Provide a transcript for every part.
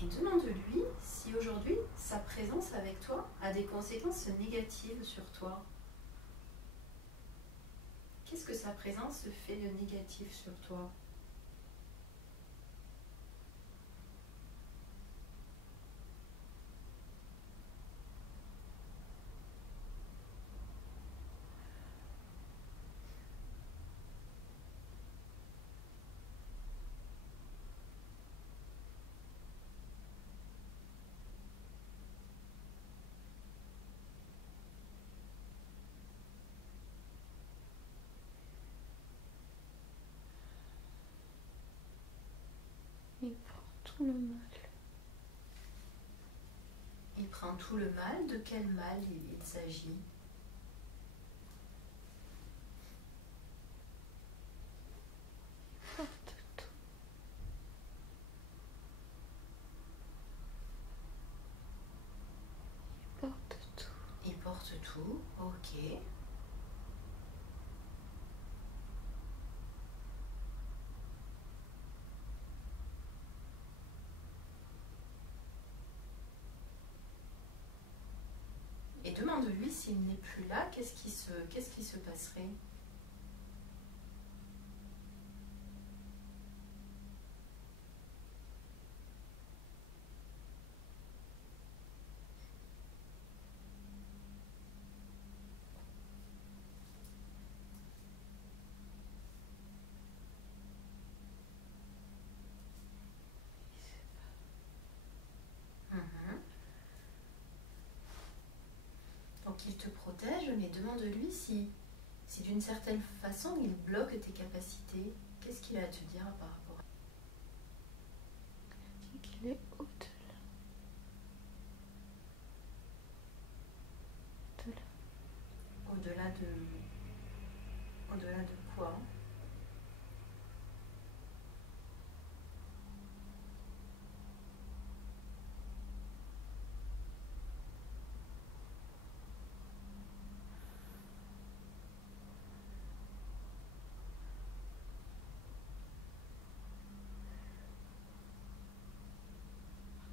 Et demande-lui si aujourd'hui sa présence avec toi a des conséquences négatives sur toi. Qu'est-ce que sa présence fait de négatif sur toi? Il prend tout le mal. Il prend tout le mal. De quel mal il s'agit? Il porte tout. Il porte tout. Il porte tout, ok. Et demande-lui s'il n'est plus là, qu'est-ce qui se passerait? Donc il te protège, mais demande-lui si d'une certaine façon il bloque tes capacités. Qu'est-ce qu'il a à te dire par rapport à ça? Il dit qu'il est au-delà. Au-delà de quoi?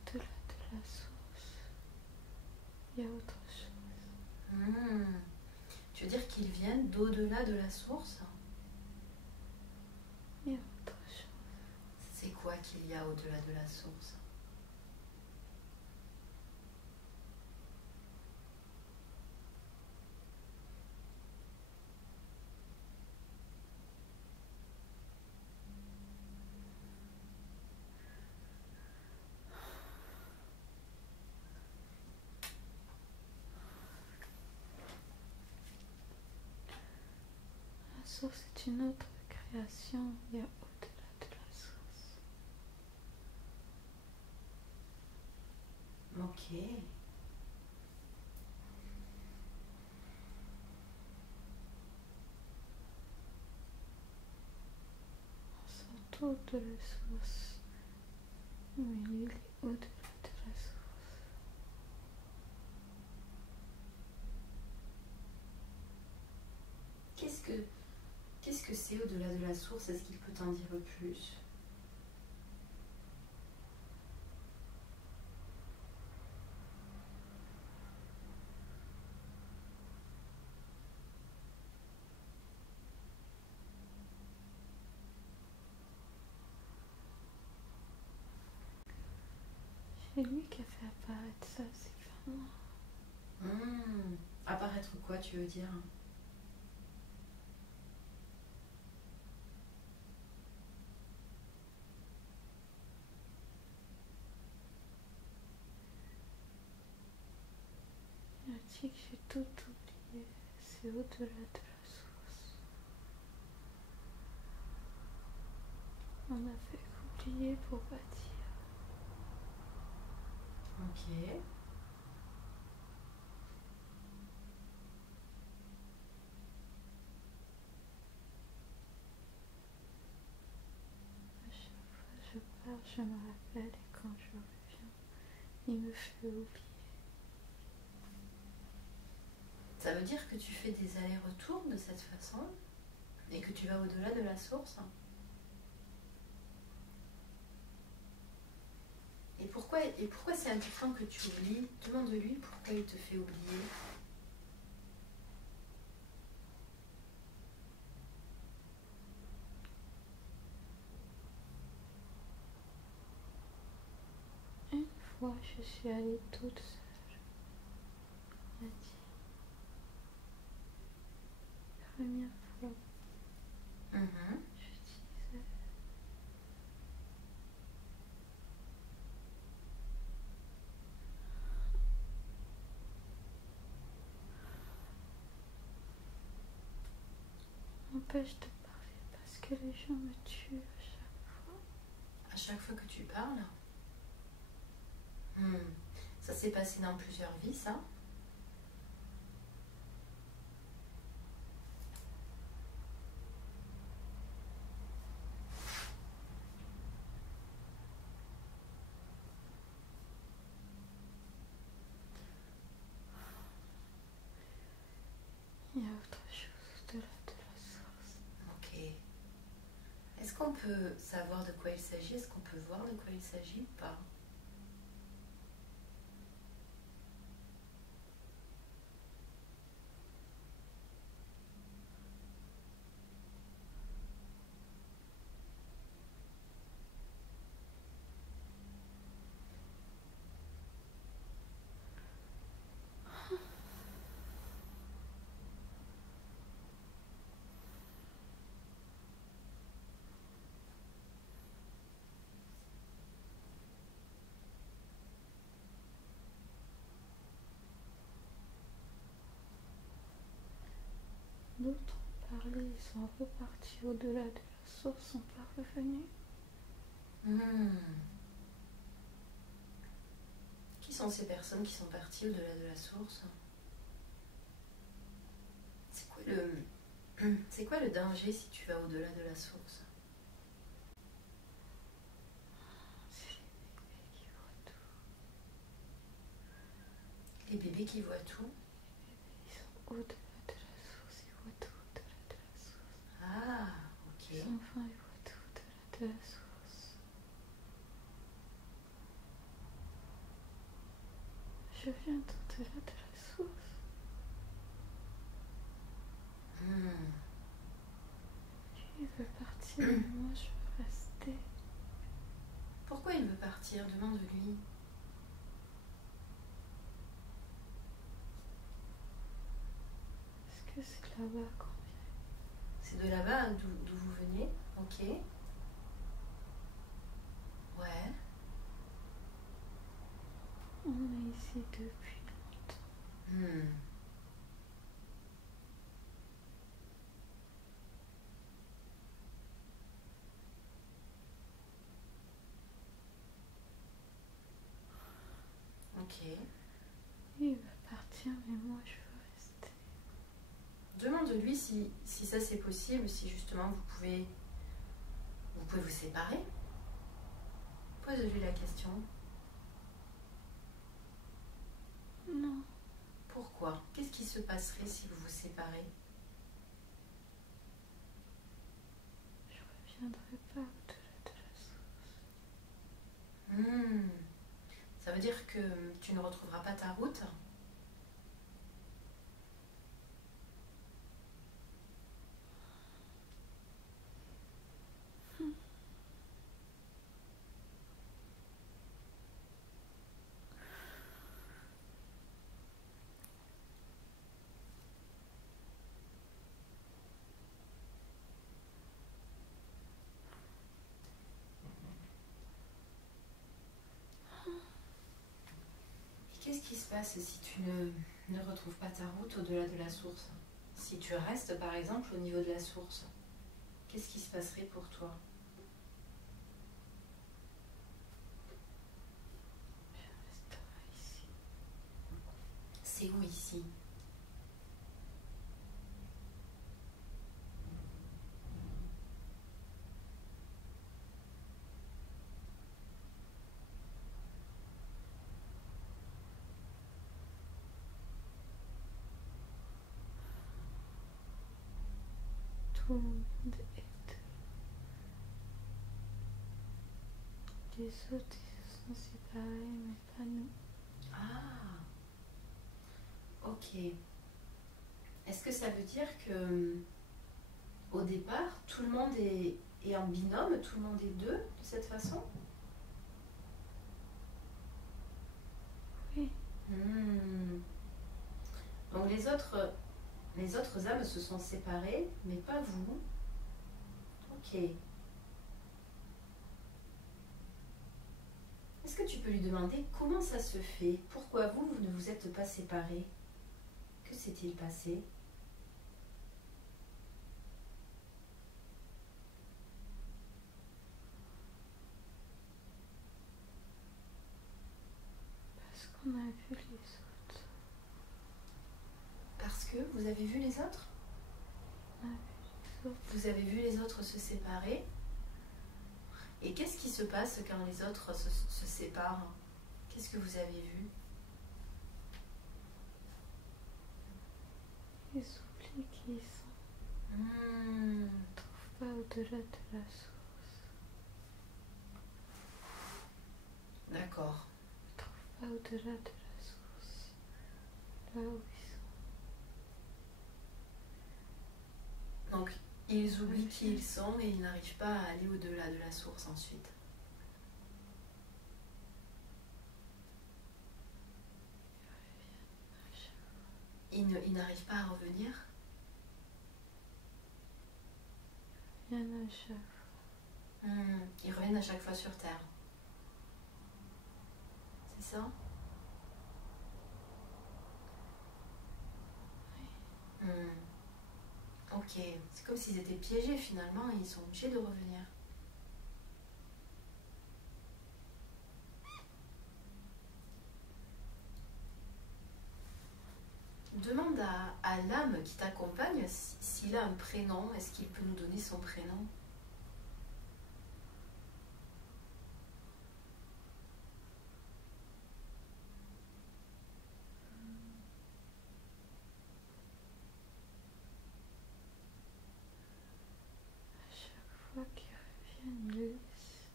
Au-delà de la source, il y a autre chose. Tu veux dire qu'ils viennent d'au-delà de la source? Il y a autre chose. C'est quoi qu'il y a au-delà de la source? La source est une autre création. Il y a au-delà de la source. Ok. On s'entoure de la source, mais il est au-delà de la source. Qu'est-ce que c'est au-delà de la source? Est-ce qu'il peut t'en dire plus? C'est lui qui a fait apparaître ça, c'est pas moi. Apparaître quoi, tu veux dire? Il a dit que j'ai tout oublié. C'est au-delà de la source. On a fait oublier pour bâtir. Ok. À chaque fois que je pars, je me rappelle et quand je reviens, il me fait oublier. Ça veut dire que tu fais des allers-retours de cette façon et que tu vas au-delà de la source? Et pourquoi pourquoi c'est important que tu oublies? Demande-lui pourquoi il te fait oublier. Une fois, je suis allée toute seule. Elle a dit. Première fois, Mhm. je disais. M'empêche de parler parce que les gens me tuent à chaque fois. À chaque fois que tu parles. Ça s'est passé dans plusieurs vies, ça? Il y a autre chose au-delà de la source. Ok. Est-ce qu'on peut savoir de quoi il s'agit? Est-ce qu'on peut voir de quoi il s'agit ou pas? D'autres ont parlé, ils sont repartis au-delà de la source, sont pas revenus. Qui sont ces personnes qui sont parties au-delà de la source? C'est quoi le danger si tu vas au-delà de la source? C'est Les bébés qui voient tout. ils sont au-delà de la source, ils voient tout au-delà de la source. Ah, Les ok. enfants, ils voient tout au-delà de la source. Je viens d'au-delà de la source. Lui, il veut partir, mais moi, je veux rester. Pourquoi il veut partir? Demande-lui. Est-ce que c'est là-bas qu'on vient? C'est de là-bas d'où vous venez? Ok. Ouais. On est ici depuis longtemps. Ok. Lui, il veut partir, mais moi, je veux rester. Demande-lui si ça c'est possible, si justement vous pouvez vous séparer. Pose-lui la question. Non, Pourquoi? Qu'est-ce qui se passerait si vous vous séparez? je reviendrai pas au-delà de la source. Ça veut dire que tu ne retrouveras pas ta route? Qu'est-ce qui se passe si tu ne retrouves pas ta route au-delà de la source? Si tu restes par exemple au niveau de la source, qu'est-ce qui se passerait pour toi? Je resterai ici. C'est où ici? Tout le monde est. Les autres, ils sont séparés, mais pas nous. Ah, ok. Est-ce que ça veut dire que au départ, tout le monde est en binôme, tout le monde est deux de cette façon? Oui, Donc les autres âmes se sont séparées, mais pas vous. Ok. Est-ce que tu peux lui demander comment ça se fait? Pourquoi vous, vous ne vous êtes pas séparés? Que s'est-il passé? parce qu'on a vu les autres. Parce que vous avez vu les autres? On a vu les autres. Vous avez vu les autres se séparer? Et qu'est-ce qui se passe quand les autres se séparent? Qu'est-ce que vous avez vu? Ils oublient qui ils sont. Hmm, Ils ne trouvent pas au-delà de la source. D'accord. Ils ne trouvent pas au-delà de la source. Là où ils sont. Donc, ils oublient qui ils sont et ils n'arrivent pas à aller au-delà de la source ensuite. Ils n'arrivent pas à revenir? Il y en a à chaque fois. Ils reviennent à chaque fois sur Terre. C'est ça? Ok. C'est comme s'ils étaient piégés finalement et ils sont obligés de revenir. Demande à l'âme qui t'accompagne s'il a un prénom. Est-ce qu'il peut nous donner son prénom? À chaque fois qu'ils reviennent, ils laissent.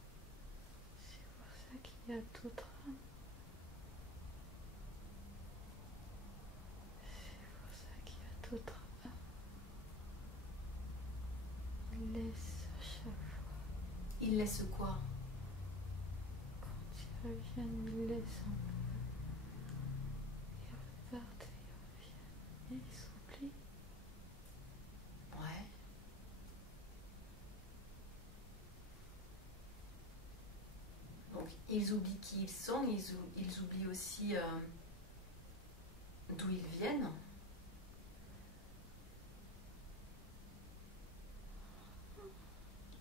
C'est pour ça qu'il y a d'autres âmes. C'est pour ça qu'il y a d'autres âmes. Ils laissent à chaque fois. Il laisse quoi? Quand ils reviennent, ils laissent un peu. Ils repartent et ils reviennent. Et ils s'oublient. Ouais. Donc, ils oublient qui ils sont, ils oublient aussi d'où ils viennent.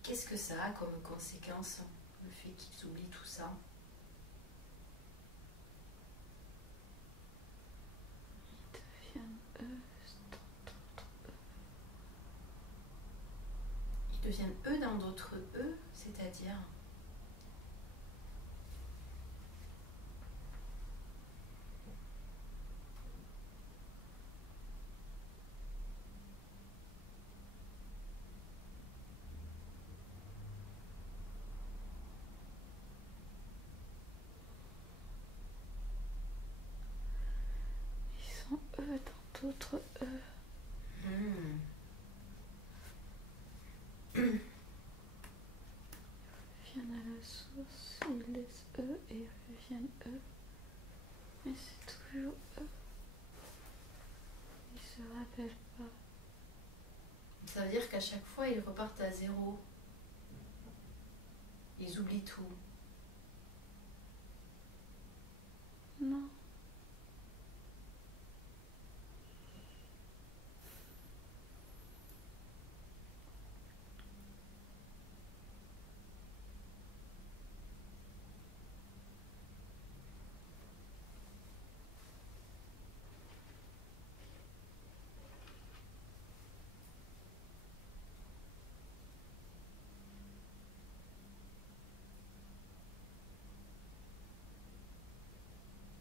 Qu'est-ce que ça a comme conséquence, le fait qu'ils oublient tout ça? Ils deviennent eux, Ils deviennent eux dans d'autres eux, c'est-à-dire? ils sont eux dans d'autres eux. Ils reviennent à la source, ils laissent eux et ils reviennent eux. Mais c'est toujours eux. Ils se rappellent pas. Ça veut dire qu'à chaque fois, ils repartent à zéro. Ils oublient tout. Non.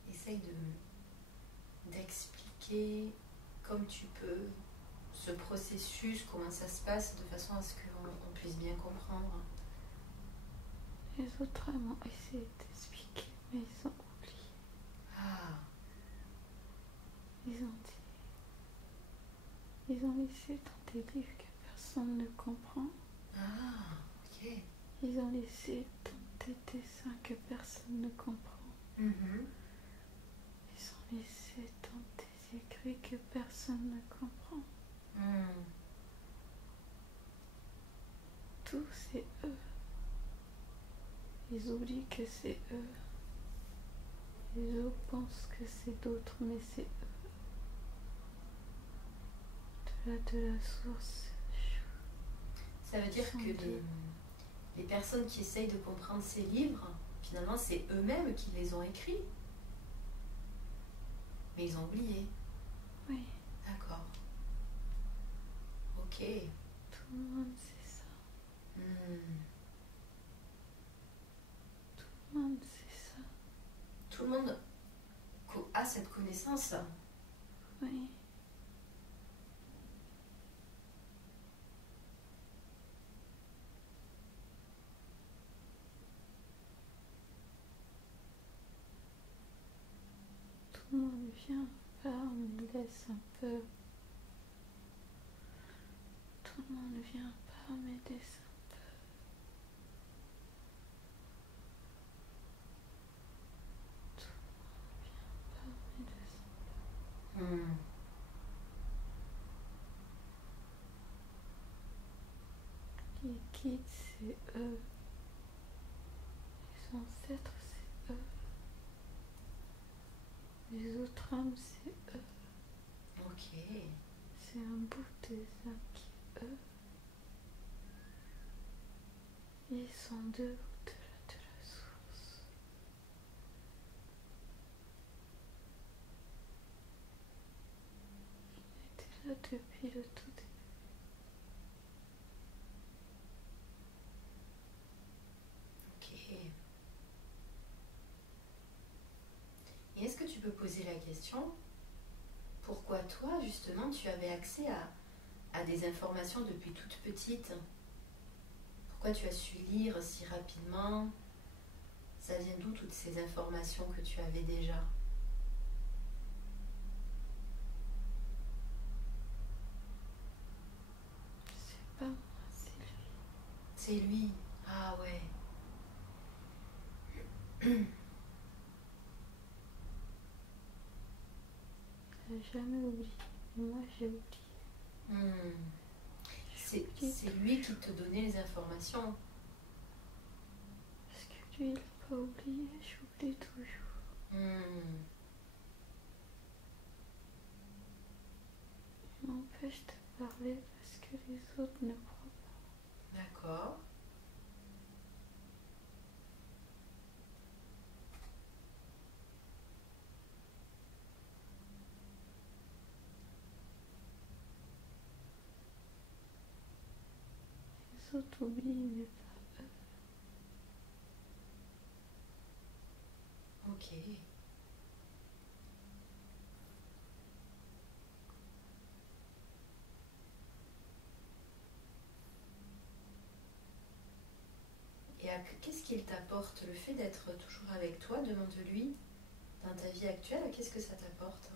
Essaye d'expliquer comme tu peux ce processus, comment ça se passe, de façon à ce qu'on puisse bien comprendre. Les autres âmes ont essayé d'expliquer, mais ils ont oublié. Ah, Ils ont dit. Ils ont laissé dans des livres que personne ne comprend. ah, ok. Ils ont laissé dans des dessins que personne ne comprend. Mhm. Ils ont laissé dans des écrits que personne ne comprend. Hmm. Tout, c'est eux. Ils oublient que c'est eux. Les autres pensent que c'est d'autres, mais c'est eux. De la source. Ça veut dire que les personnes qui essayent de comprendre ces livres, finalement, c'est eux-mêmes qui les ont écrits. Mais ils ont oublié. Oui, D'accord. Ok. tout le monde sait ça. Hmm. Tout le monde sait ça. Tout le monde a cette connaissance. Oui. Tout le monde vient, parle, me laisse un peu. Tout le monde vient, parle, me laisse un peu. Tout le monde vient, parle, me laisse un peu. Hmm. Les guides, c'est eux. Les ancêtres, c'est eux. Les autres âmes, c'est eux. Ok. C'est un bout des âmes qui est eux. Ils sont deux au-delà de la source. On était là depuis le tout début. Ok. Et est-ce que tu peux poser la question, pourquoi toi, justement, tu avais accès à des informations depuis toute petite? Pourquoi tu as su lire si rapidement? Ça vient d'où toutes ces informations que tu avais déjà? C'est pas moi, c'est lui. C'est lui. Ah ouais. Il n'a jamais oublié. Mais moi, j'ai oublié. Hmm. J'ai oublié C'est tout. lui qui te donnait les informations. Parce que lui, il n'a pas oublié. J'oublie toujours. Hmm. Il m'empêche de parler parce que les autres ne croient pas. D'accord. Les autres oublient, mais pas eux. Ok. Et qu'est-ce qu'il t'apporte, le fait d'être toujours avec toi, demande-lui, dans ta vie actuelle, qu'est-ce que ça t'apporte?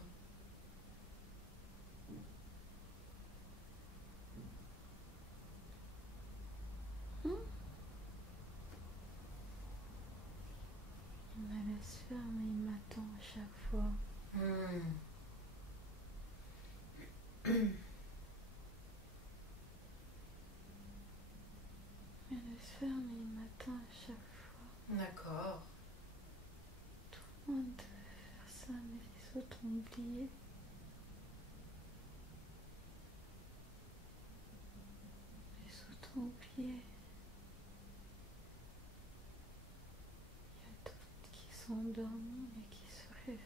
Il me laisse faire, mais il m'attend à chaque fois. Hmm. Il me laisse faire, mais il m'attend à chaque fois. D'accord. Tout le monde devait faire ça, mais les autres ont oublié. Les autres ont oublié. Il y a d'autres qui sont endormis, mais qui se réveillent.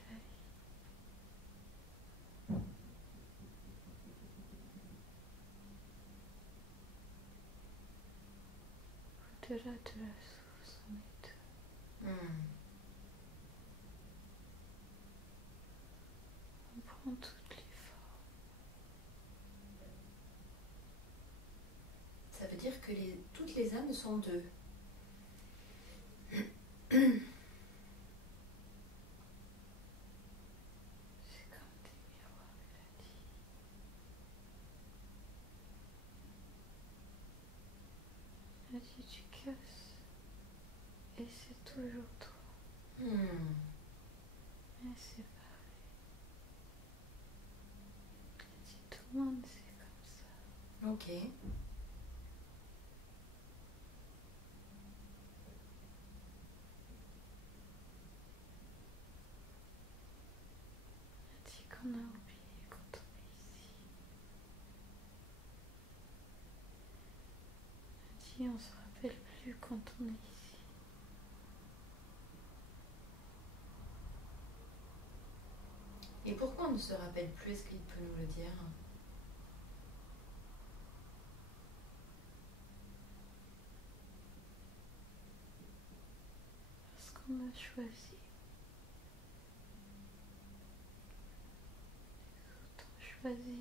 Au-delà de la source, on est deux. Hmm. On prend toutes les formes. Ça veut dire que toutes les âmes sont deux. dit tu casses et c'est toujours toi. Mais c'est pareil. Elle dit tout le monde c'est comme ça. Ok. Elle dit qu'on a oublié quand on est ici. Elle dit on se rappelle plus quand on est ici. Et pourquoi on ne se rappelle plus? Est-ce qu'il peut nous le dire? Parce qu'on a choisi. Les autres ont choisi.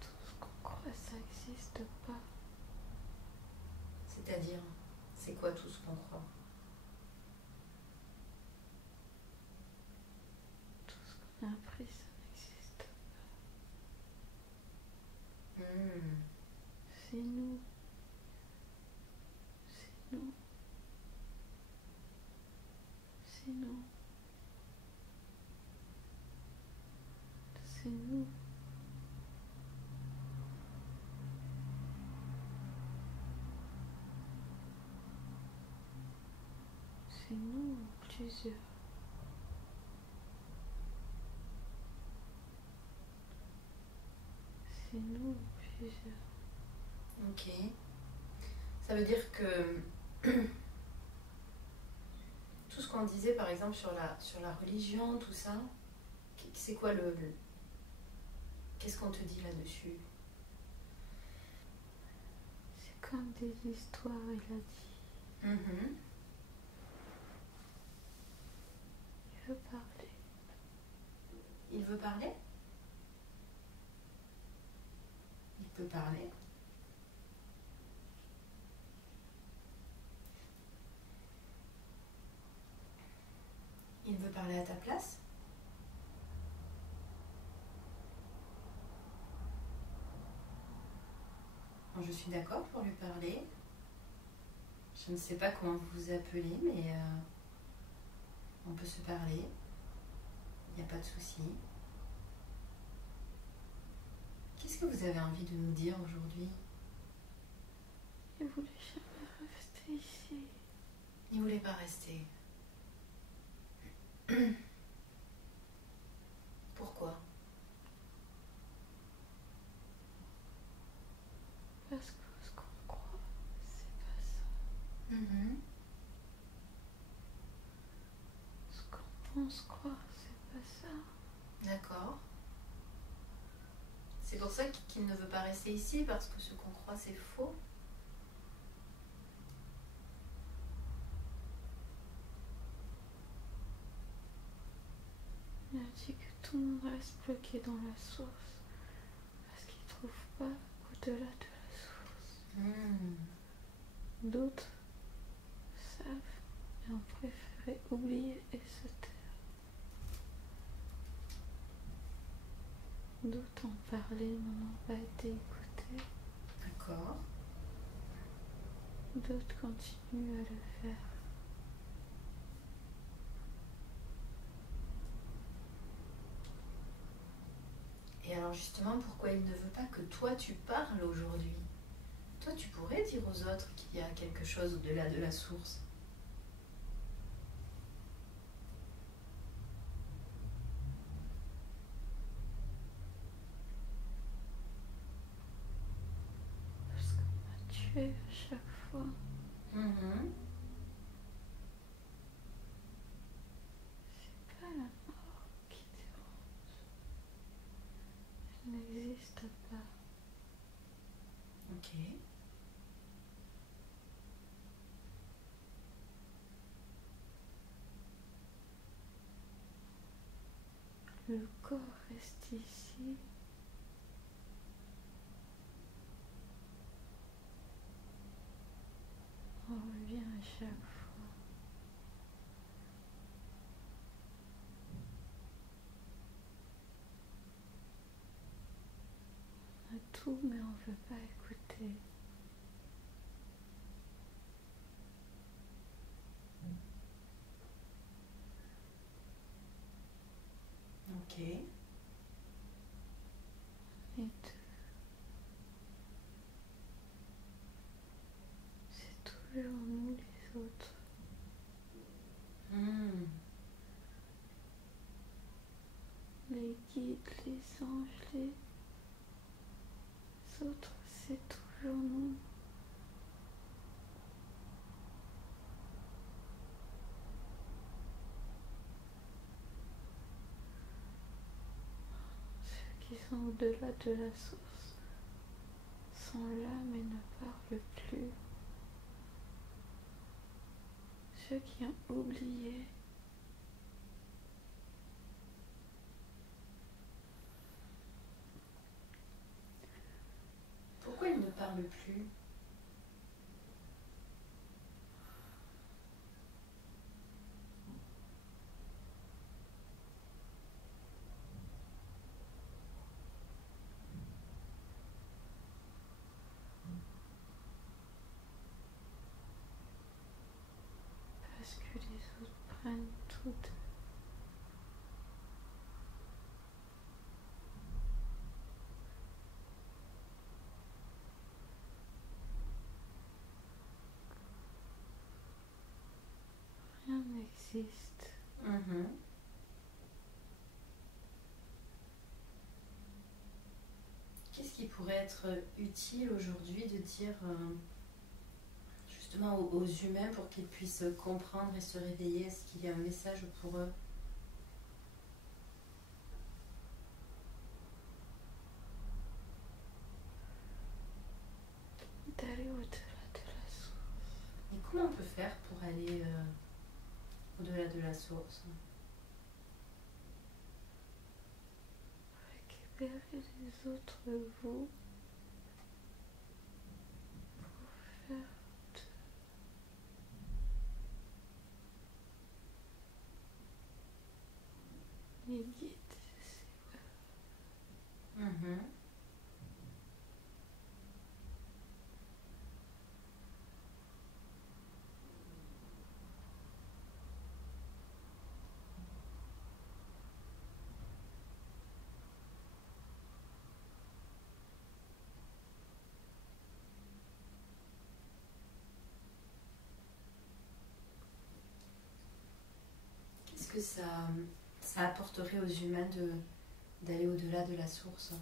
Tout ce qu'on croit, ça n'existe pas. C'est-à-dire, c'est quoi tout ce qu'on croit? Tout ce qu'on a appris, ça n'existe pas. C'est nous. C'est nous. C'est nous. C'est nous. C'est nous, plusieurs. C'est nous, plusieurs. Ok. Ça veut dire que tout ce qu'on disait par exemple sur la religion, tout ça, c'est quoi qu'est-ce qu'on te dit là-dessus? C'est comme des histoires, il a dit. Il veut parler. Il veut parler? Il peut parler? Il veut parler à ta place? Bon, je suis d'accord pour lui parler. Je ne sais pas comment vous vous appelez, mais on peut se parler. Il n'y a pas de souci. Qu'est-ce que vous avez envie de nous dire aujourd'hui? Il voulait jamais rester ici. Il ne voulait pas rester. Pourquoi? Parce que ce qu'on croit, c'est pas ça. Ce qu'on pense croire, c'est pas ça. D'accord. C'est pour ça qu'il ne veut pas rester ici, parce que ce qu'on croit, c'est faux. Il a dit que tout le monde reste bloqué dans la source parce qu'il ne trouve pas au-delà de la source. D'autres savent et ont préféré oublier et se taire. D'autres ont parlé mais n'ont pas été écoutés. D'accord. D'autres continuent à le faire. Et alors justement, pourquoi il ne veut pas que toi tu parles aujourd'hui? Toi, tu pourrais dire aux autres qu'il y a quelque chose au-delà de la source. Parce qu'on m'a tué à chaque fois. C'est pas la mort qui dérange. Elle n'existe pas. Ok. Le corps reste ici. On revient à chaque fois. tout, mais on veut pas écouter. Ok. Et deux. C'est toujours nous les autres. Les guides, les anges, les autres, c'est toujours nous. Ceux qui sont au-delà de la source sont là mais ne parlent plus. Ceux qui ont oublié. Pourquoi ils ne parlent plus? Parce que les autres prennent tout. Rien n'existe. Qu'est-ce qui pourrait être utile aujourd'hui de dire justement aux humains pour qu'ils puissent comprendre et se réveiller? Est-ce qu'il y a un message pour eux? D'aller au-delà de la source. Et comment on peut faire pour aller au-delà de la source? Récupérer les autres vous pour faire les guides, c'est eux. Qu'est-ce que ça apporterait aux humains d'aller au-delà de la source?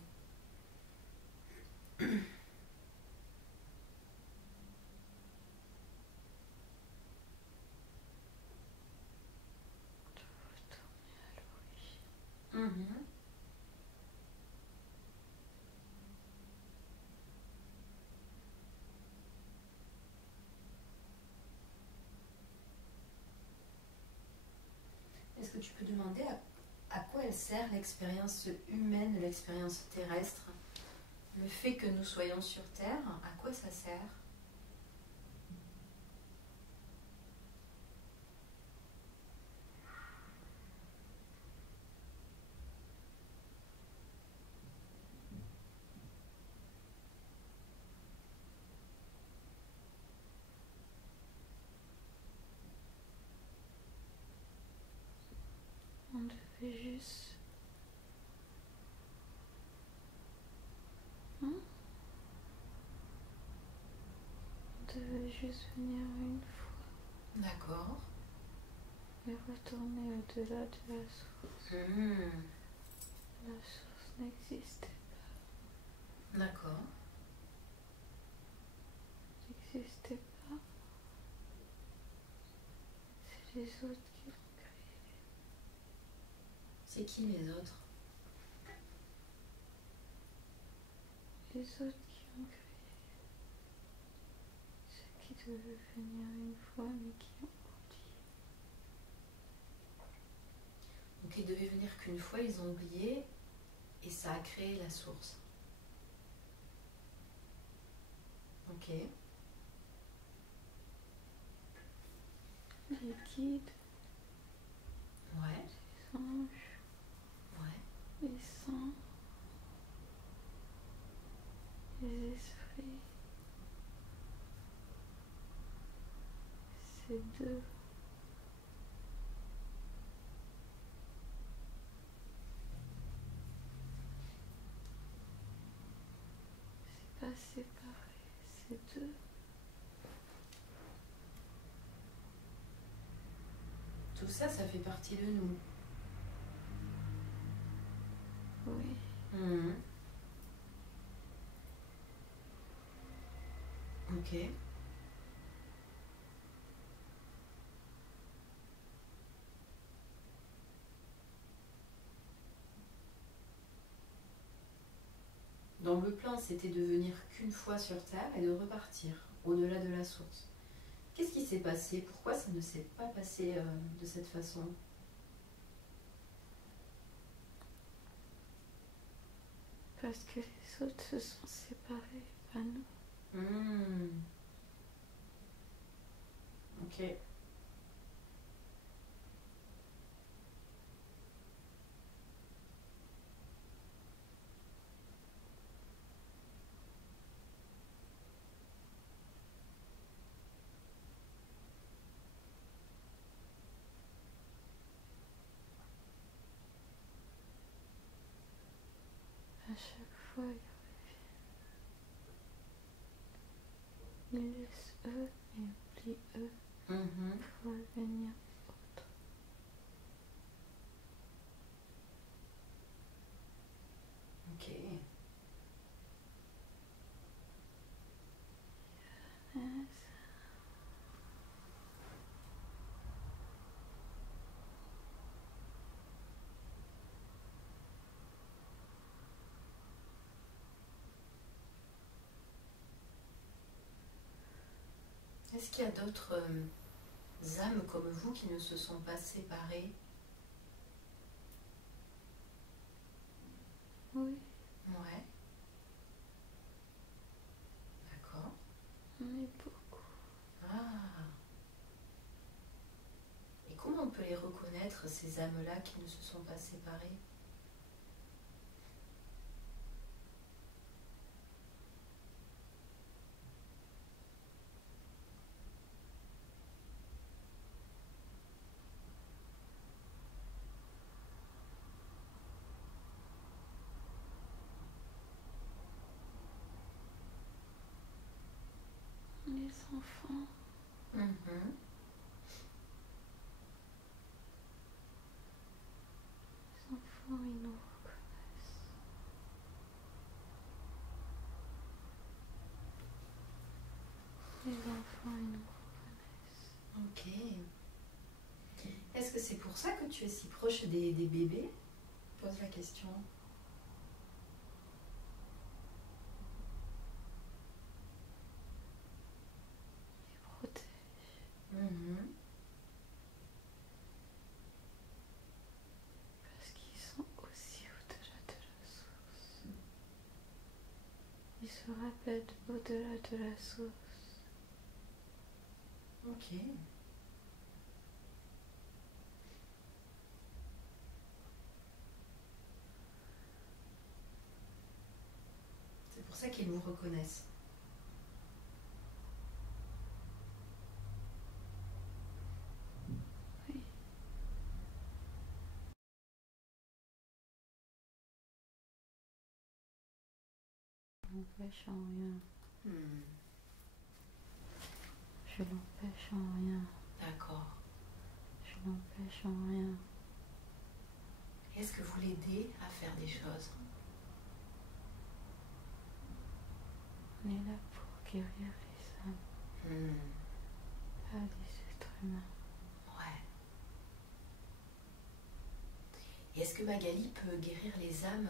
Est-ce que tu peux demander à quoi elle sert l'expérience humaine, l'expérience terrestre? Le fait que nous soyons sur Terre, à quoi ça sert? On devait juste... On devait juste venir une fois. D'accord. Et retourner au-delà de la source. La source n'existait pas. D'accord. N'existait pas. C'est les autres qui l'ont créé. C'est qui les autres? Les autres qui ont créé. Ceux qui devaient venir une fois mais qui ont oublié. Donc ils devaient venir qu'une fois, ils ont oublié et ça a créé la source. Ok. Les guides, Ouais. les anges, Ouais. les saints, 2. C'est pas séparé, c'est 2. Tout ça, ça fait partie de nous. Oui. Mhm. Ok. Donc le plan, c'était de venir qu'une fois sur Terre et de repartir au-delà de la source. Qu'est-ce qui s'est passé? Pourquoi ça ne s'est pas passé de cette façon? Parce que les autres se sont séparés, pas nous. Ok. À chaque fois, ils laissent eux et oublient eux pour venir autre. Ok. Yes. Est-ce qu'il y a d'autres âmes comme vous qui ne se sont pas séparées? Oui, Ouais. D'accord. on est beaucoup. Ah. Et comment on peut les reconnaître, ces âmes-là qui ne se sont pas séparées? Les enfants, Mhm. les enfants, ils nous reconnaissent. Les enfants, ils nous reconnaissent. Ok. Est-ce que c'est pour ça que tu es si proche des bébés? Pose la question. Ils protègent. Mhm. Parce qu'ils sont aussi au-delà de la source. Ils se rappellent au-delà de la source. Ok. C'est pour ça qu'ils vous reconnaissent. Oui. Je l'empêche en rien. Je l'empêche en rien. D'accord. Je l'empêche en rien. Est-ce que vous l'aidez à faire des choses? On est là pour guérir les âmes, pas les êtres humains. Ouais. Et est-ce que Magali peut guérir les âmes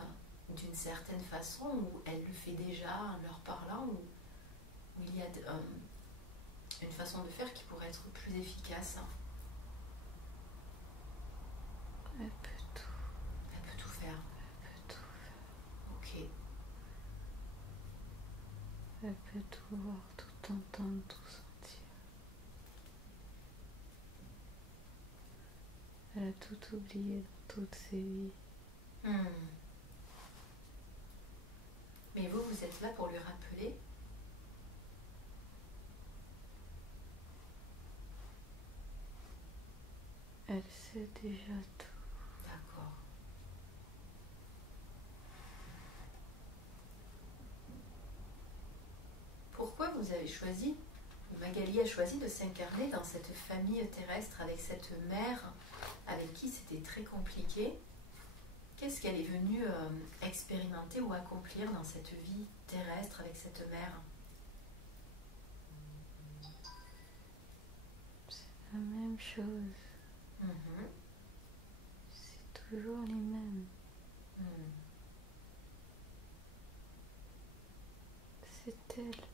d'une certaine façon, ou elle le fait déjà en leur parlant, ou il y a une façon de faire qui pourrait être plus efficace? Elle peut tout. Elle peut tout faire. Elle peut tout faire. Ok. Elle peut tout voir, tout entendre, tout sentir. Elle a tout oublié dans toutes ses vies. Mais vous, vous êtes là pour lui rappeler? Elle sait déjà tout. D'accord. Pourquoi vous avez choisi, Magali a choisi de s'incarner dans cette famille terrestre avec cette mère avec qui c'était très compliqué? Qu'est-ce qu'elle est venue expérimenter ou accomplir dans cette vie terrestre avec cette mère? C'est la même chose. C'est toujours les mêmes. C'est elle.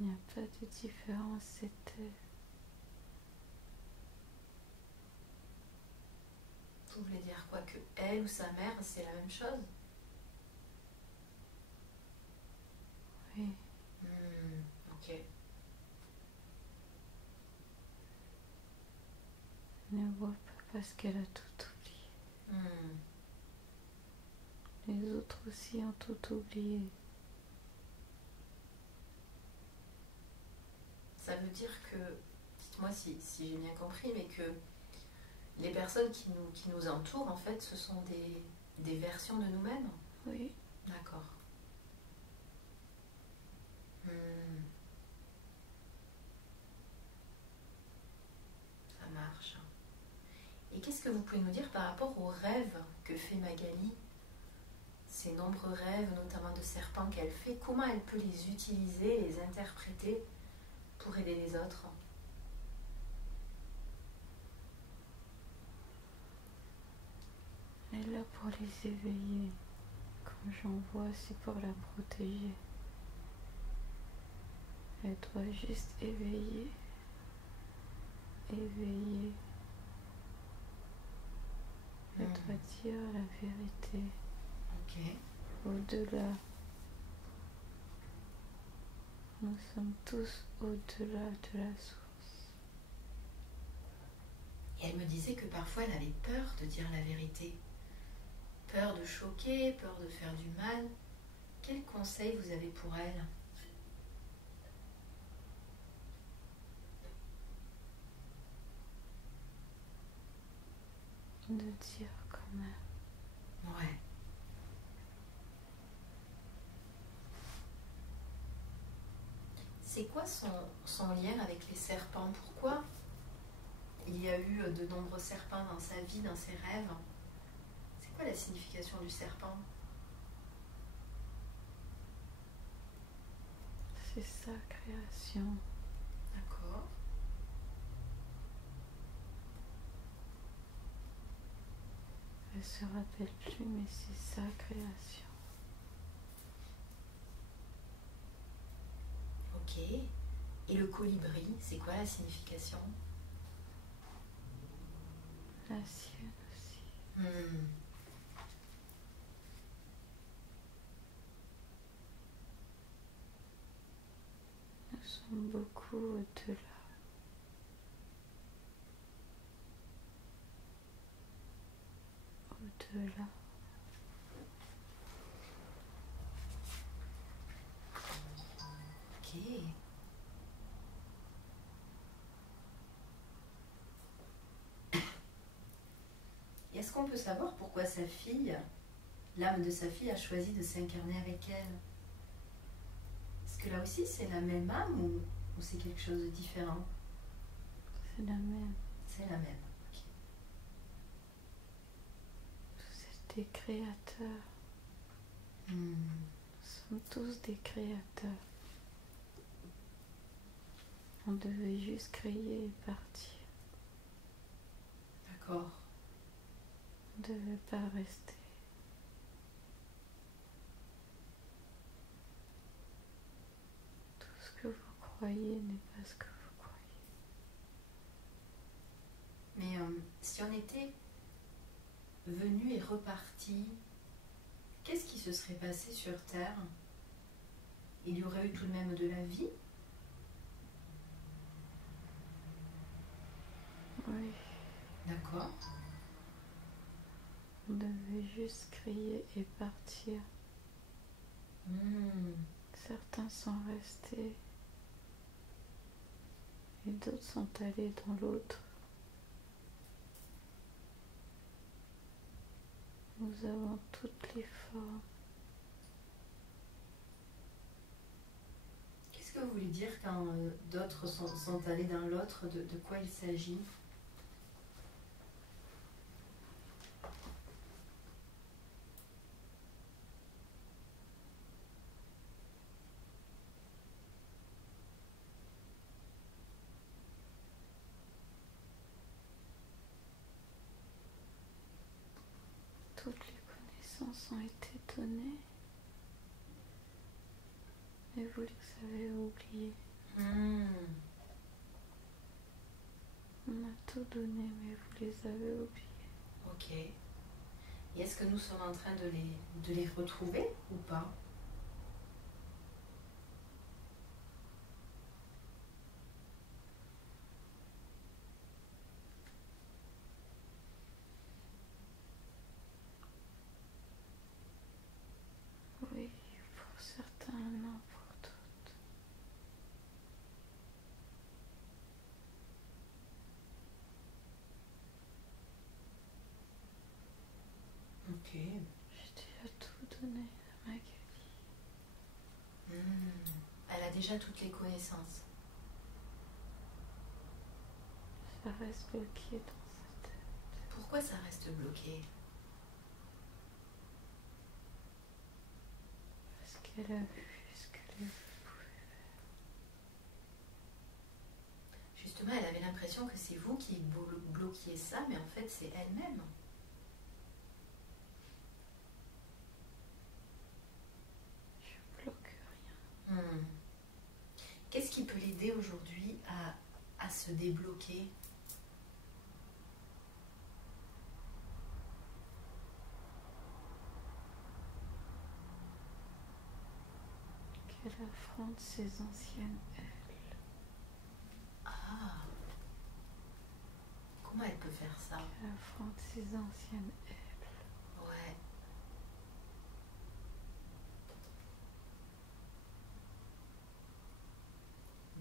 Il n'y a pas de différence, c'est elle. Vous voulez dire quoi? Que elle ou sa mère, c'est la même chose? Oui. Ok. Elle ne voit pas parce qu'elle a tout oublié. Les autres aussi ont tout oublié. Ça veut dire que, dites-moi si j'ai bien compris, mais que les personnes qui nous entourent, en fait, ce sont des versions de nous-mêmes? Oui. D'accord. Ça marche. Et qu'est-ce que vous pouvez nous dire par rapport aux rêves que fait Magali? Ces nombreux rêves, notamment de serpents qu'elle fait, comment elle peut les utiliser, les interpréter pour aider les autres? Elle est là pour les éveiller. Quand j'en vois, c'est pour la protéger. Elle doit juste éveiller. Éveiller. Elle doit dire la vérité. Ok. Au-delà. Nous sommes tous au-delà de la source. Et elle me disait que parfois elle avait peur de dire la vérité. Peur de choquer, peur de faire du mal. Quel conseil vous avez pour elle? De dire quand même. Ouais. C'est quoi son lien avec les serpents? Pourquoi il y a eu de nombreux serpents dans sa vie, dans ses rêves? C'est quoi la signification du serpent? C'est sa création. D'accord. Elle se rappelle plus, mais c'est sa création. Ok. Et le colibri, c'est quoi la signification? La sienne aussi. Nous sommes beaucoup au-delà. Au-delà. Ok. Et est-ce qu'on peut savoir pourquoi sa fille, l'âme de sa fille, a choisi de s'incarner avec elle? Est-ce que là aussi c'est la même âme ou c'est quelque chose de différent? C'est la même. C'est la même. Ok. Vous êtes des créateurs. Nous sommes tous des créateurs. On devait juste créer et partir. D'accord. On ne devait pas rester. Tout ce que vous croyez n'est pas ce que vous croyez. Mais si on était venu et reparti, qu'est-ce qui se serait passé sur Terre? Il y aurait eu tout de même de la vie? Oui. D'accord. On devait juste crier et partir. Certains sont restés. et d'autres sont allés dans l'autre. Nous avons toutes les formes. Qu'est-ce que vous voulez dire quand d'autres sont allés dans l'autre? De quoi il s'agit? Toutes les connaissances ont été données et vous les avez oubliées. On a tout donné, mais vous les avez oubliées. Ok. Et est-ce que nous sommes en train de les retrouver ou pas? Oui, pour certains, non, pour d'autres. Ok. J'ai déjà tout donné à Magali. Elle a déjà toutes les connaissances. Ça reste bloqué dans sa tête. Pourquoi ça reste bloqué? Parce qu'elle a vu ce qu'elle pouvait faire. Justement, elle avait l'impression que c'est vous qui bloquiez ça, mais en fait, c'est elle-même. Je bloque rien. Qu'est-ce qui peut l'aider aujourd'hui à se débloquer? Qu'elle affronte ses anciennes ailes. Ah, comment elle peut faire ça? Qu'elle affronte ses anciennes ailes. Ouais.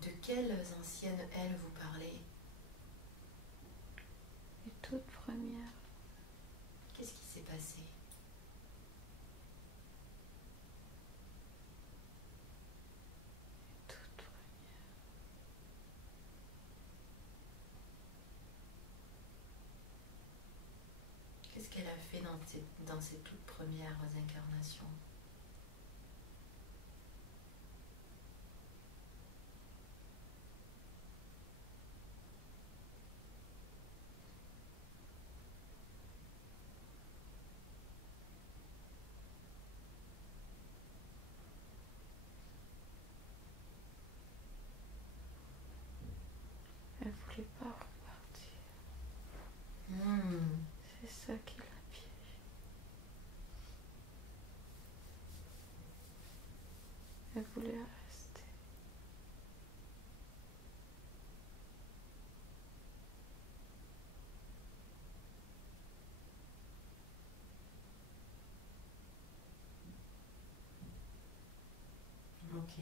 De quelles anciennes ailes vous parlez? Les toutes premières. Qu'est-ce qui s'est passé? Les toutes premières. Qu'est-ce qu'elle a fait dans ses toutes premières incarnations? Elle voulait pas repartir. C'est ça qui l'a piégée. Elle voulait rester. Ok.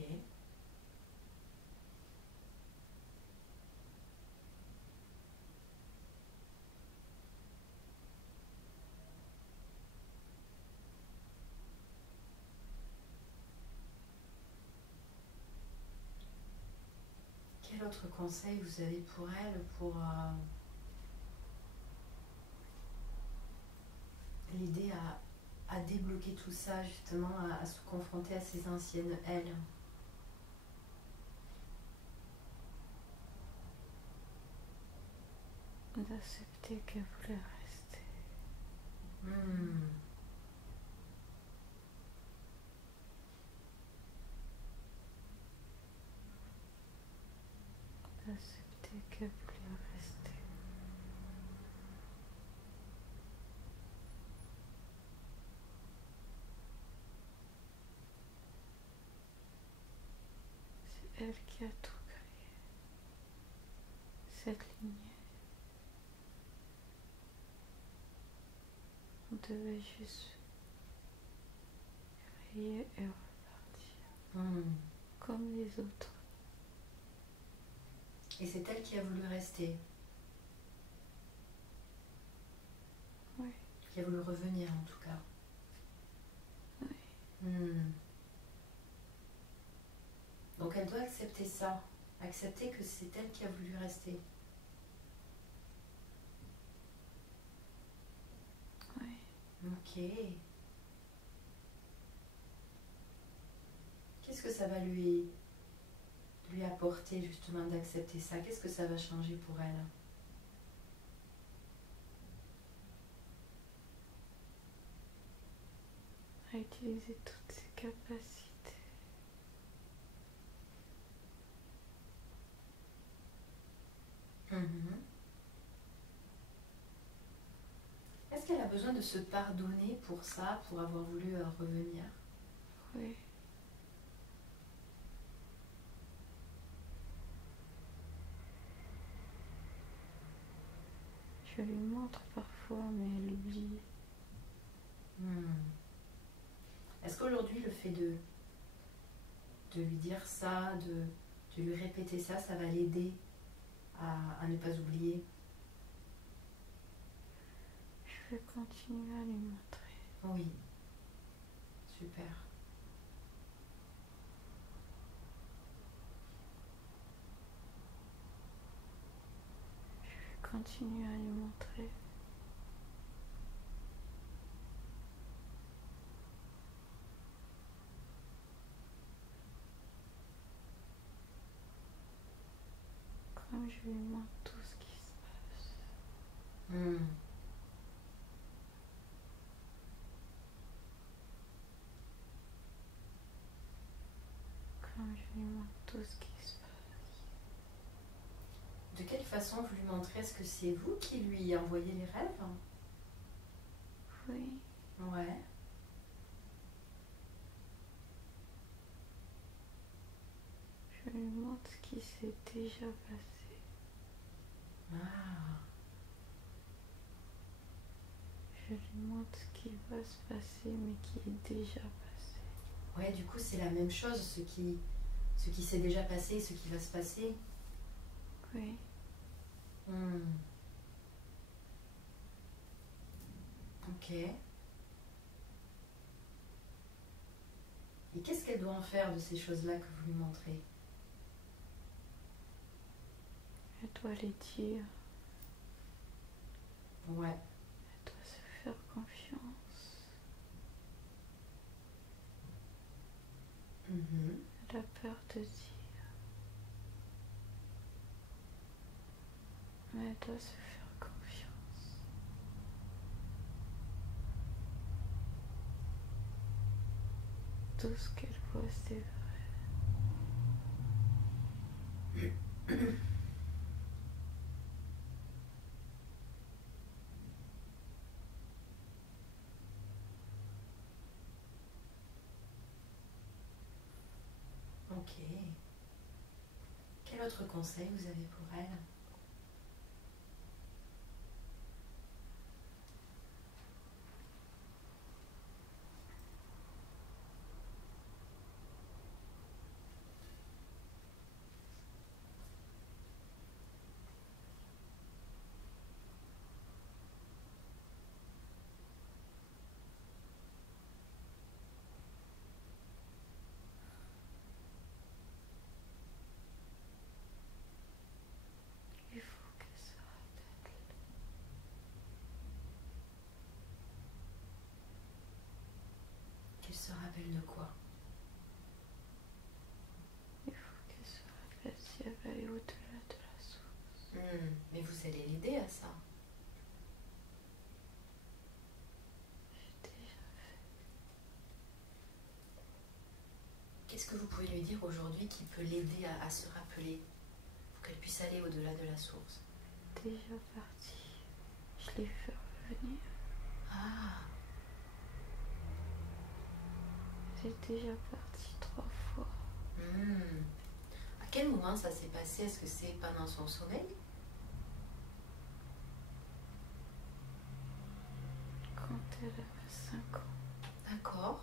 Quel autre conseil vous avez pour elle pour l'aider à débloquer tout ça, justement, à se confronter à ses anciennes ailes? D'accepter qu'elle voulait rester. D'accepter qu'elle voulait rester. C'est elle qui a tout créé. Cette lignée. On devait juste rayer et repartir. Comme les autres. Et c'est elle qui a voulu rester. Oui. Qui a voulu revenir en tout cas. Oui. Donc elle doit accepter ça. Accepter que c'est elle qui a voulu rester. Oui. Ok. Qu'est-ce que ça va lui apporter justement d'accepter ça? Qu'est-ce que ça va changer pour elle? À utiliser toutes ses capacités. Est-ce qu'elle a besoin de se pardonner pour ça, pour avoir voulu revenir? Oui. Je lui montre parfois, mais elle oublie. Est-ce qu'aujourd'hui, le fait de lui dire ça, de lui répéter ça, ça va l'aider à ne pas oublier? Je vais continuer à lui montrer. Oui. Super. Je vais continuer à lui montrer. Comme je lui montre tout ce qui se passe. Comme je lui montre tout ce qui se passe. De quelle façon vous lui montrez? Est-ce que c'est vous qui lui envoyez les rêves? Oui. Ouais. Je lui montre ce qui s'est déjà passé. Ah. Je lui montre ce qui va se passer, mais qui est déjà passé. Ouais, du coup, c'est la même chose, ce qui s'est déjà passé et ce qui va se passer. Oui. Ok. Et qu'est-ce qu'elle doit en faire de ces choses-là que vous lui montrez? Elle doit les dire. Ouais. Elle doit se faire confiance. Elle a peur de dire. Mais elle doit se faire confiance. Tout ce qu'elle voit, c'est vrai. Ok. Quel autre conseil vous avez pour elle? Il faut qu'elle se rappelle. Qu'elle se rappelle de quoi? Il faut qu'elle se rappelle si elle va aller au-delà de la source. Mais vous allez l'aider à ça. J'ai déjà fait. Qu'est-ce que vous pouvez lui dire aujourd'hui qui peut l'aider à se rappeler pour qu'elle puisse aller au-delà de la source? Déjà partie. Je l'ai fait revenir. Ah. Elle est déjà partie 3 fois. À quel moment ça s'est passé? Est-ce que c'est pendant son sommeil? Quand elle avait 5 ans. D'accord.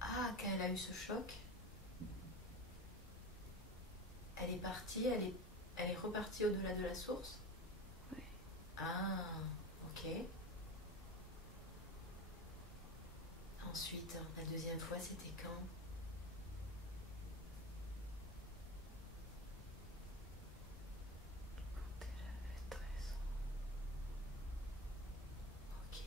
Ah, quand elle a eu ce choc, elle est partie, Elle est repartie au-delà de la source? Oui. Ah, ok. Ensuite, la deuxième fois, c'était quand? Quand elle avait 13 ans. Ok.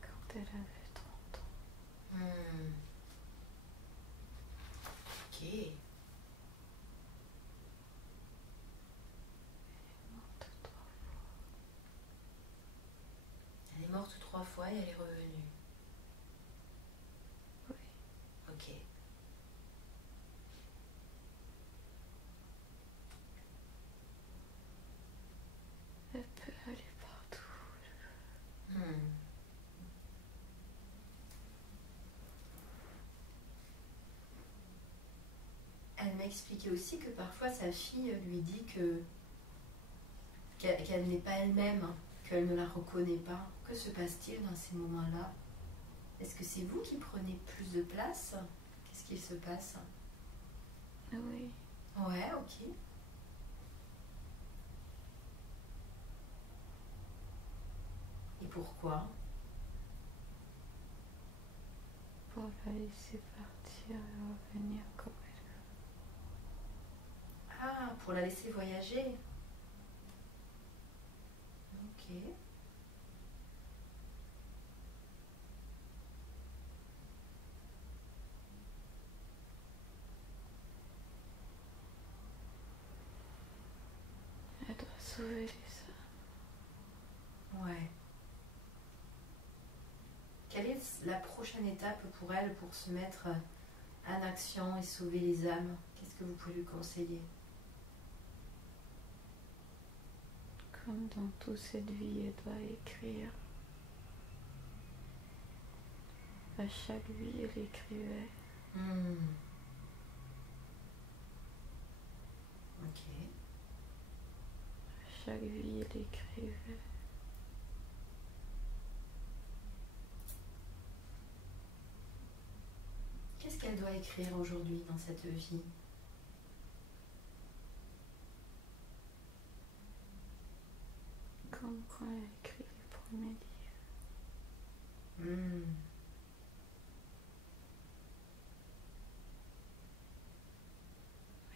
Quand elle avait 30 ans. Ok. Elle est morte 3 fois. Elle est morte 3 fois et elle est revenue. Oui. Ok. Elle peut aller partout. Elle m'a expliqué aussi que parfois sa fille lui dit qu'elle n'est pas elle-même, qu'elle ne la reconnaît pas. Que se passe-t-il dans ces moments-là? Est-ce que c'est vous qui prenez plus de place? Qu'est-ce qu'il se passe? Oui. Ouais, ok. Et pourquoi? Pour la laisser partir et revenir comme elle veut. Ah, pour la laisser voyager. Ok. Elle doit sauver les âmes. Ouais. Quelle est la prochaine étape pour elle pour se mettre en action et sauver les âmes? Qu'est-ce que vous pouvez lui conseiller? Comme dans toute cette vie, elle doit écrire. À chaque vie, elle écrivait. Ok. À chaque vie, elle écrivait. Qu'est-ce qu'elle doit écrire aujourd'hui dans cette vie? Comme quand elle écrit les premiers livres.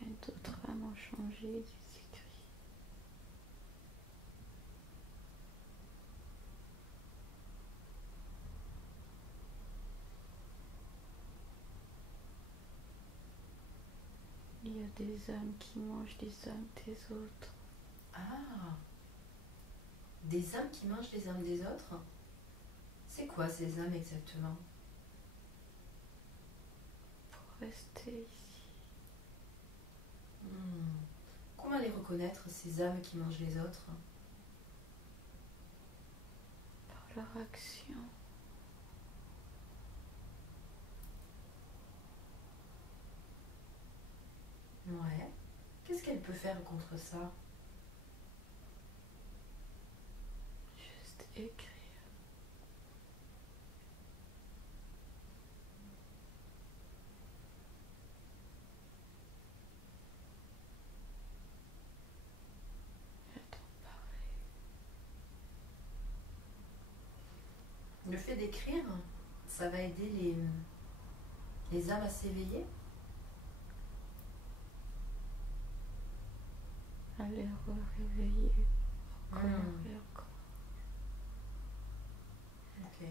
Mais d'autres âmes ont changé des écrits. Il y a des âmes qui mangent les âmes des autres. Ah, des âmes qui mangent les âmes des autres? C'est quoi ces âmes exactement? Pour rester ici. Comment les reconnaître, ces âmes qui mangent les autres? Par leur action. Ouais. Qu'est-ce qu'elle peut faire contre ça? Juste écrire. Le fait d'écrire, ça va aider les âmes à s'éveiller? À les réveiller encore et encore. Ok.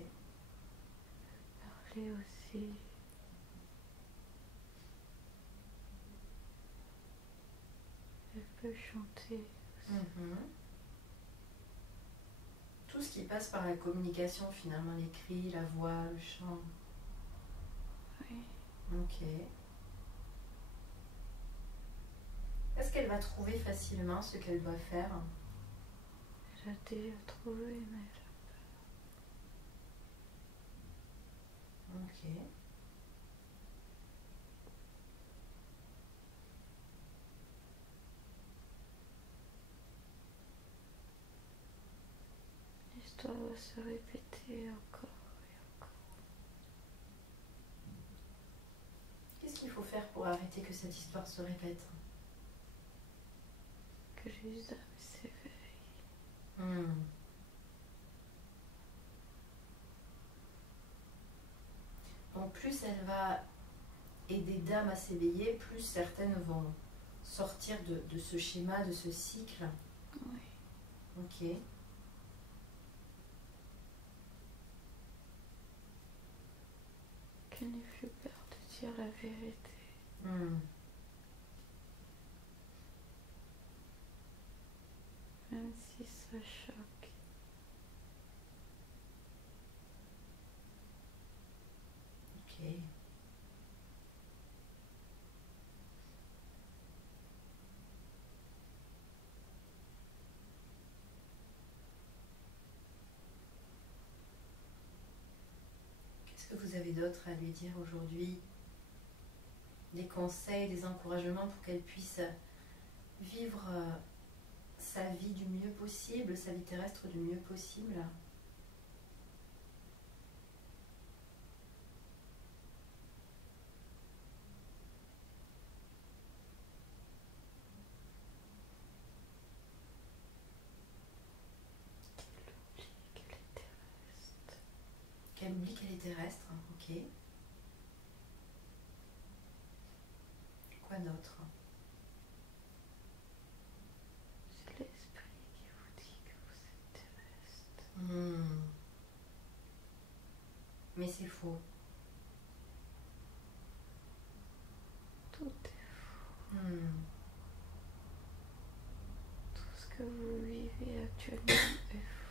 Parler aussi. Elle peut chanter aussi. Tout ce qui passe par la communication, finalement, l'écrit, la voix, le chant. Oui. Ok. Est-ce qu'elle va trouver facilement ce qu'elle doit faire? Elle a déjà trouvé, mais Ok. l'histoire va se répéter encore et encore. qu'il faut faire pour arrêter que cette histoire se répète? Que les âmes s'éveillent. Donc plus elle va aider d'âmes à s'éveiller, plus certaines vont sortir de ce schéma, de ce cycle. Oui. Ok. Qu'elle n'ait plus peur de dire la vérité. Même si ça choque. Ok. Qu'est-ce que vous avez d'autre à lui dire aujourd'hui? Des conseils, des encouragements pour qu'elle puisse vivre sa vie du mieux possible, sa vie terrestre du mieux possible? Qu'elle oublie qu'elle est terrestre, ok. Quoi d'autre? C'est l'esprit qui vous dit que vous êtes terrestre. Mais c'est faux. Tout est faux. Tout ce que vous vivez actuellement est faux.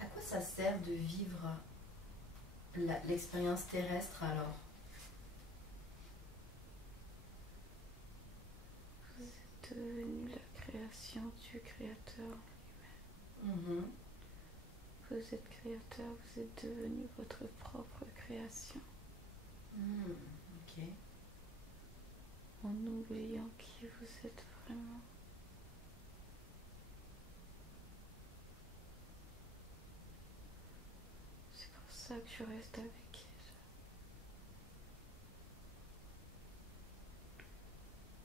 À quoi ça sert de vivre l'expérience terrestre alors? Vous êtes devenu la création du créateur lui-même. Vous êtes créateur, vous êtes devenu votre propre création. Ok. En oubliant qui vous êtes vraiment. C'est pour ça que je reste avec elle.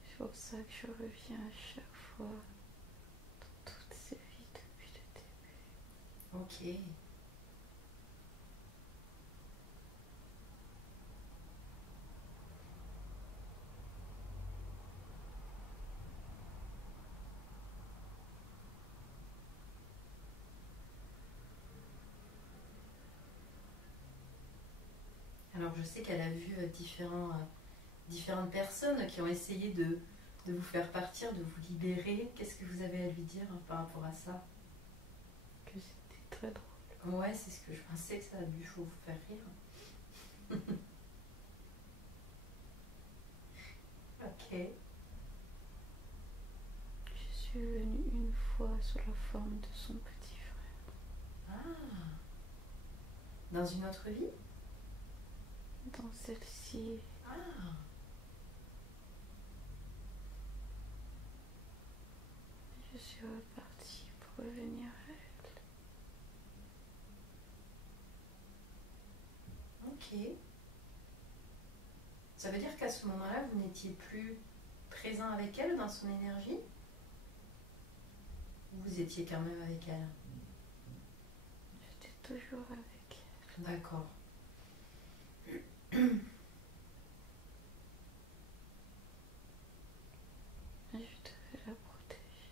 C'est pour ça que je reviens à chaque fois dans toutes ces vies depuis le début. Ok. Alors je sais qu'elle a vu différentes personnes qui ont essayé de vous faire partir, de vous libérer. Qu'est-ce que vous avez à lui dire par rapport à ça? Que c'était très drôle. Ouais, c'est ce que je pensais, que ça a dû vous faire rire. Ok. Je suis venue une fois sous la forme de son petit frère. Ah. Dans une autre vie? Dans celle-ci. Ah. Je suis repartie pour revenir à elle. Ok. Ça veut dire qu'à ce moment-là, vous n'étiez plus présent avec elle dans son énergie? Ou vous étiez quand même avec elle? J'étais toujours avec elle. D'accord. Je devais la protéger.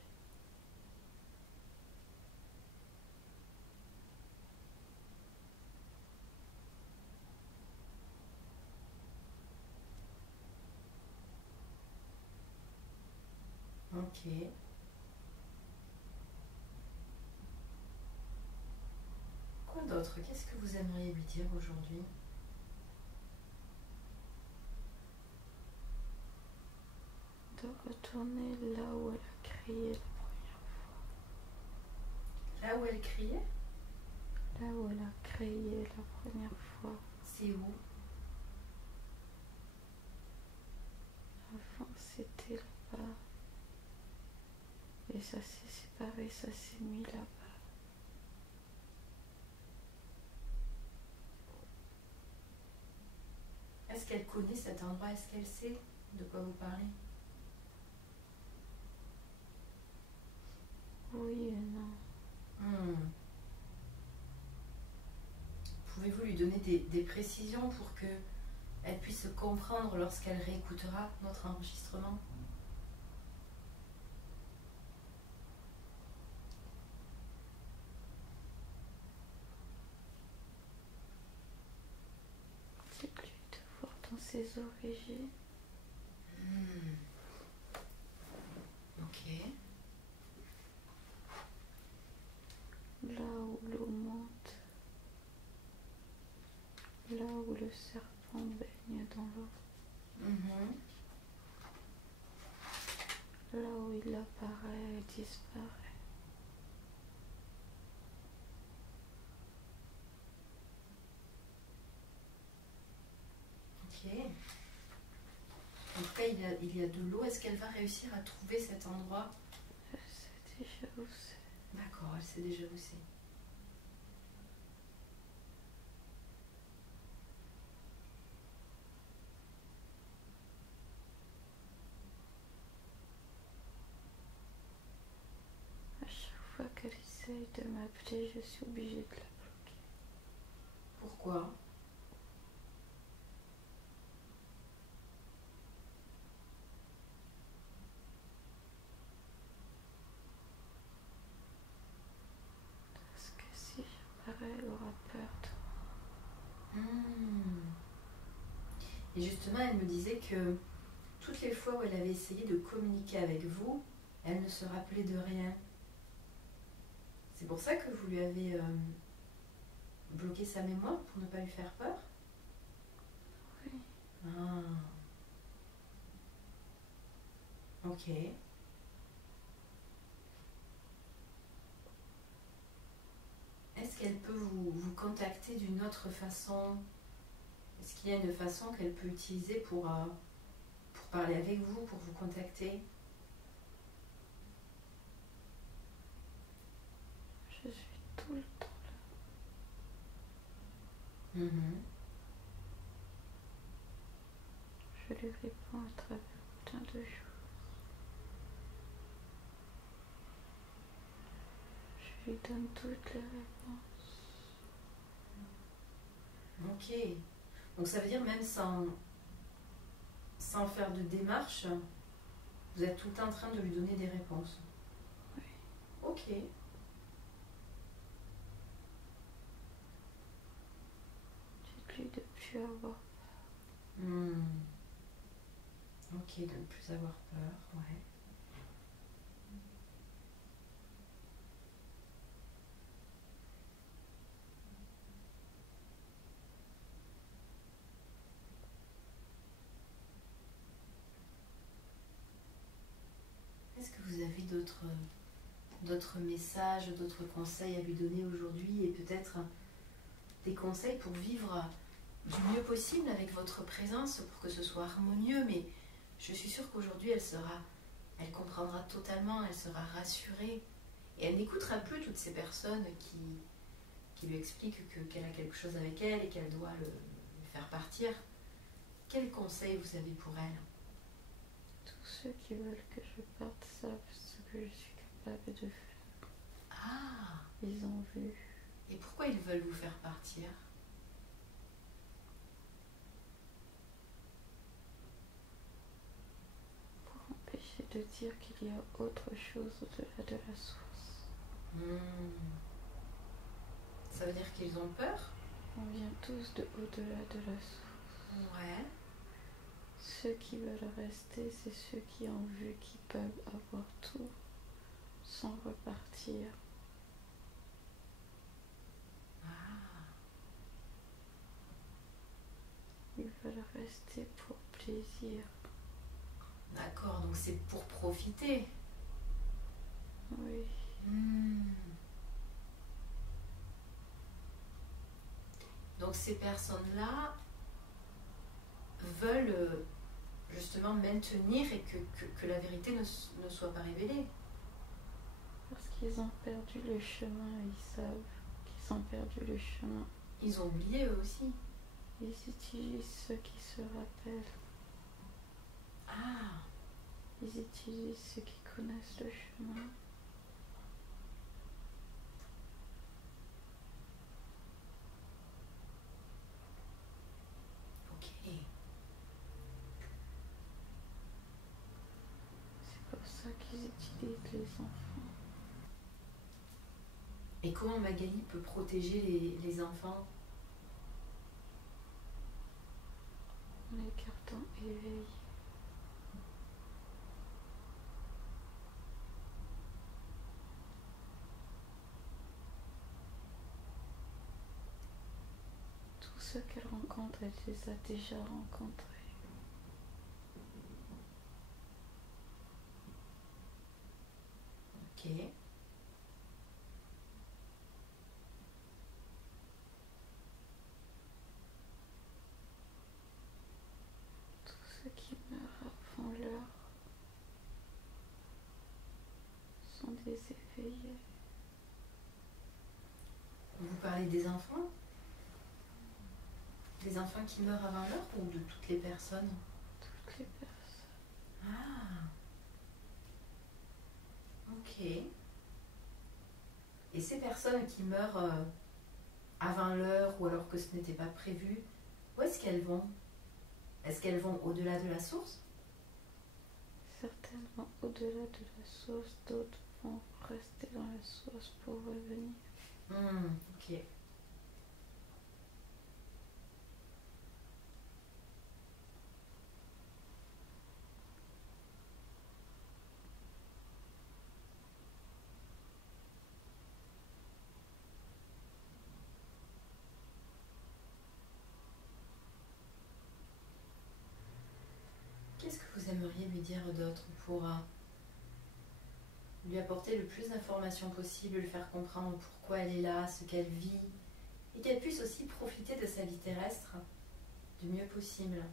Ok. Quoi d'autre? Qu'est-ce que vous aimeriez lui dire aujourd'hui? De retourner là où elle a crié la première fois. Là où elle criait? Là où elle a crié la première fois. C'est où? Avant c'était là-bas. Et ça s'est séparé, ça s'est mis là-bas. Est-ce qu'elle connaît endroit, est-ce qu'elle sait de quoi vous parlez? Oui et non. Pouvez-vous lui donner des précisions pour qu'elle puisse comprendre lorsqu'elle réécoutera notre enregistrement? Dites-lui de voir dans ses origines. Ok. Là où l'eau monte, là où le serpent baigne dans l'eau, là où il apparaît et disparaît. Ok. En tout cas, il y a de l'eau. Est-ce qu'elle va réussir à trouver cet endroit? Elle sait déjà où c'est. D'accord, elle sait déjà où c'est. À chaque fois qu'elle essaye de m'appeler, je suis obligée de la bloquer. Pourquoi? Parce que si j'apparais, elle aura peur de moi. Et justement, elle me disait que toutes les fois où elle avait essayé de communiquer avec vous, elle ne se rappelait de rien. C'est pour ça que vous lui avez bloqué sa mémoire pour ne pas lui faire peur? Oui. Ah. Ok. Est-ce qu'elle peut vous contacter d'une autre façon? Est-ce qu'il y a une façon qu'elle peut utiliser pour parler avec vous, pour vous contacter? Je suis tout le temps là. Je lui réponds à travers plein de choses. Je lui donne toutes les réponses. Ok. Donc ça veut dire même sans faire de démarche, vous êtes tout le temps en train de lui donner des réponses? Oui. Ok. Dites-lui de ne plus avoir peur. Ok, de ne plus avoir peur, ouais. Est-ce que vous avez d'autres messages, d'autres conseils à lui donner aujourd'hui, et peut-être des conseils pour vivre du mieux possible avec votre présence, pour que ce soit harmonieux? Mais je suis sûre qu'aujourd'hui elle comprendra totalement, elle sera rassurée, et elle n'écoutera plus toutes ces personnes qui lui expliquent qu'elle a quelque chose avec elle et qu'elle doit le faire partir. Quel conseil vous avez pour elle? Tous ceux qui veulent que je parte savent ce que je suis capable de faire. Ah! Ils ont vu. Et pourquoi ils veulent vous faire partir? Pour empêcher de dire qu'il y a autre chose au-delà de la source. Ça veut dire qu'ils ont peur? On vient tous de au-delà de la source. Ouais. Ceux qui veulent rester, c'est ceux qui ont vu qu'ils peuvent avoir tout sans repartir. Ils veulent rester pour plaisir. D'accord, donc c'est pour profiter. Oui. Donc ces personnes-là veulent justement maintenir et que la vérité ne soit pas révélée. Parce qu'ils ont perdu le chemin, ils savent qu'ils ont perdu le chemin. Ils ont oublié eux aussi. Ils utilisent ceux qui se rappellent. utilisent ceux qui connaissent le chemin. Ok. C'est pour ça qu'ils utilisent les enfants. Et comment Magali peut protéger les enfants? En les gardant éveillés. Tous ceux qu'elle rencontre, elle les a déjà rencontrés. Ok. Tous ceux qui meurent avant l'heure sont des éveillés. Vous parlez des enfants? Des enfants qui meurent avant l'heure ou de toutes les personnes? Toutes les personnes. Ah. Ok. Et ces personnes qui meurent avant l'heure ou alors que ce n'était pas prévu, où est-ce qu'elles vont? Est-ce qu'elles vont au-delà de la source? Certainement au-delà de la source, d'autres vont rester dans la source pour revenir. Ok. Qu'est-ce que vous aimeriez lui dire d'autre pour lui apporter le plus d'informations possible, lui faire comprendre pourquoi elle est là, ce qu'elle vit, et qu'elle puisse aussi profiter de sa vie terrestre du mieux possible?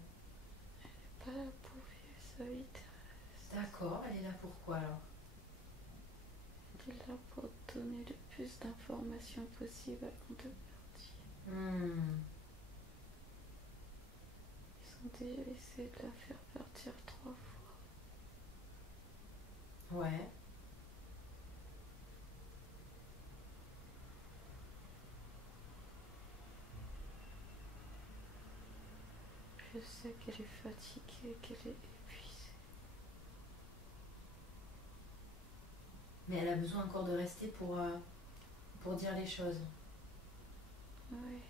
Pas là pour vivre sa vie terrestre. D'accord, elle est là pourquoi alors? Elle est là pour donner le plus d'informations possible avant de partir. Ils ont déjà essayé de la faire partir 3 fois. Ouais. Je sais qu'elle est fatiguée, qu'elle est épuisée. Mais elle a besoin encore de rester pour dire les choses. Oui.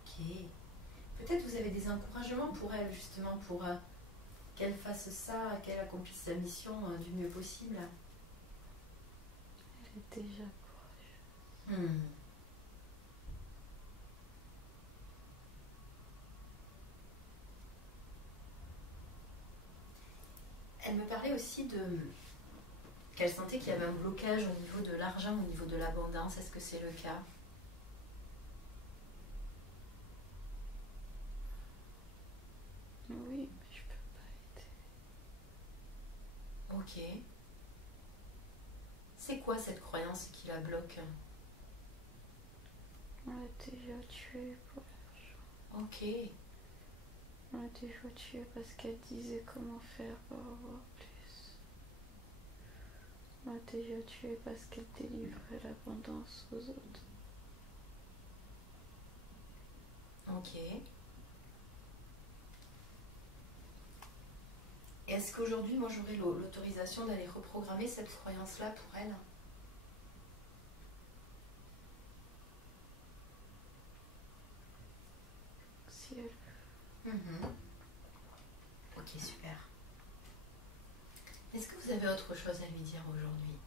Ok. Peut-être vous avez des encouragements pour elle, justement, pour qu'elle fasse ça, qu'elle accomplisse sa mission du mieux possible. Elle est déjà courageuse. Elle me parlait aussi qu'elle sentait qu'il y avait un blocage au niveau de l'argent, au niveau de l'abondance. Est-ce que c'est le cas? Oui, mais je peux pas aider. Ok. C'est quoi cette croyance qui la bloque? On l'a déjà tuée pour l'argent. Ok. On l'a déjà tuée parce qu'elle disait comment faire pour avoir plus. On l'a déjà tuée parce qu'elle délivrait l'abondance aux autres. Ok. Est-ce qu'aujourd'hui, moi, j'aurais l'autorisation d'aller reprogrammer cette croyance-là pour elle? Si elle Ok, super. Est-ce que vous avez autre chose à lui dire aujourd'hui?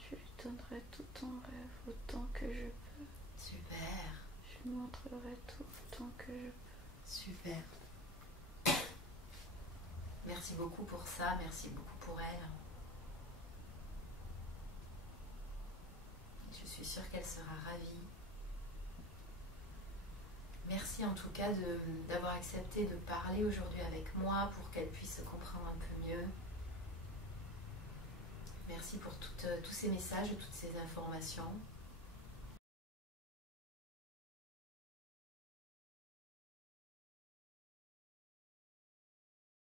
Je lui donnerai tout en rêve autant que je peux. Super. Je lui montrerai tout autant que je peux. Super. Merci beaucoup pour ça, merci beaucoup pour elle. Je suis sûre qu'elle sera ravie. Merci en tout cas d'avoir accepté de parler aujourd'hui avec moi pour qu'elle puisse se comprendre un peu mieux. Merci pour tous ces messages et toutes ces informations.